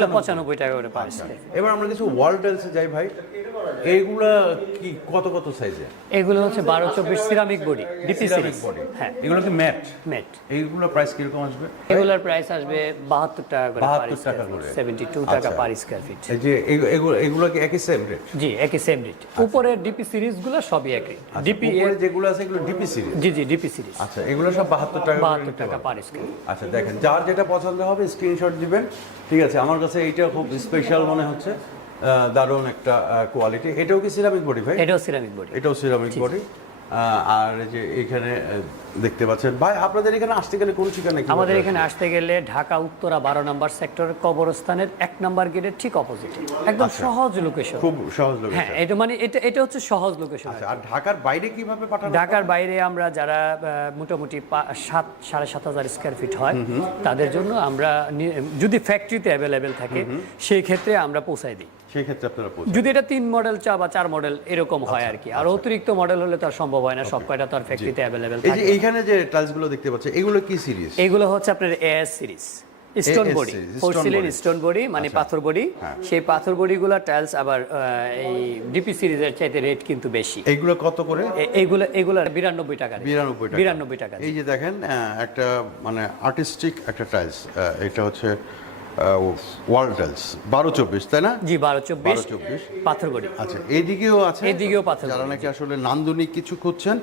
এগুলো 95 টাকা করে পার স্কয়ার। এবার আমরা কিছু ওয়াল টাইলসে যাই ভাই, এইগুলা কি কত কত সাইজে? এগুলো হচ্ছে 12-24 ceramic body, DP series. Body, হ্যাঁ, এগুলো কি ম্যাট? ম্যাট। এইগুলো প্রাইস কিরকম আসবে? এগুলোর প্রাইস আসবে 72 টাকা করে পার 72 টাকা করে, 72 টাকা আচ্ছা। Per square feet. এই যে এগুলো কি একই সেম রেট? জি, একই সেম রেট। উপরের ডিপি সিরিজগুলো সবই একই। ডিপি উপরে যেগুলো আছে এগুলো ডিপি সিরিজ? জি জি, ডিপি সিরিজ। আচ্ছা, এগুলো সব 72 টাকা করে 72 টাকা পার স্কয়ার। আচ্ছা, দেখেন যার যেটা পছন্দ হবে স্ক্রিনশট দিবেন। ঠিক আছে, আমার কাছে এইটা খুব স্পেশাল মনে হচ্ছে, দারুণ একটা কোয়ালিটি। এটাও কি সিরামিক বডি ভাই? এটাও সিরামিক বডি। এটাও সিরামিক বডি। আর এই যে এখানে দেখতে পাচ্ছেন ভাই, আপনাদের এখানে আসতে গেলে কোন ঠিকানা? আমাদের এখানে আসতে গেলে ঢাকা উত্তরা 12 নম্বর সেক্টরের কবরস্থানের 1 নম্বর গেটের ঠিক অপোজিটে, একদম সহজ লোকেশন। খুব সহজ হ্যাঁ, লোকেশন। এটা মানে এটা হচ্ছে সহজ লোকেশন। আচ্ছা, আর ঢাকার বাইরে কিভাবে পাঠানো? ঢাকার বাইরে আমরা যারা মোটামুটি 7,500 স্কয়ার ফিট হয় তাদের জন্য আমরা যদি ফ্যাক্টরিতে অ্যাভেলেবেল থাকে সেই ক্ষেত্রে আমরা পৌঁছাই দিই। সেই ক্ষেত্রে আপনারা যদি এটা 3 মডেল বা 4 মডেল এরকম হয় আর কি। আর অতিরিক্ত মডেল হলে তো আর সম্ভব হয় না, সব কয়টা তো আর ফ্যাক্টরিতে অ্যাভেলেবেল এই যে থাকে। এইখানে যে টাইলসগুলো দেখতে পাচ্ছেন এগুলো কি সিরিজ? এগুলো হচ্ছে আপনার as series, stone AS body, series, পোর্সিলেন stone body। Stone body, মানে পাথর বডি। সেই পাথর বডিগুলো টাইলস আবার এই ডিপি সিরিজের চাইতে রেট কিন্তু বেশি। এইগুলো কত করে? এইগুলো 92 টাকা। 92 টাকা। এই যে দেখেন একটা মানে আর্টিস্টিক একটা টাইলস, এটা হচ্ছে ওয়াল টাইলস 12-24, তাই না? জি, 12-24 12-24 পাথর বডি। আচ্ছা, এইদিকেও আছে, এদিকেও পাথর যারা বডি। নাকি আসলে নান্দনিক কিছু খুঁজছেন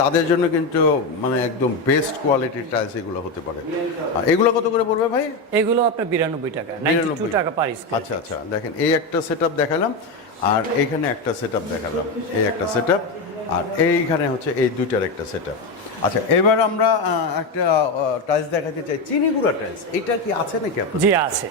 তাদের জন্য কিন্তু মানে একদম বেস্ট কোয়ালিটির টাইলস এগুলো হতে পারে। এগুলো কত করে পড়বে ভাই? এগুলো আপনার 92 টাকা, 92 টাকা পার স্কয়ার। আচ্ছা আচ্ছা, দেখেন এই একটা সেটআপ দেখালাম, আর এইখানে একটা সেটআপ দেখালাম, এই একটা সেটআপ, আর এইখানে হচ্ছে এই দুইটার একটা সেটআপ। আচ্ছা, এবার আমরা একটা টাইলস দেখাতে চাই, চিনি গুঁড়া টাইলস। এটা কি আছে নাকি আপনার? জি আছে।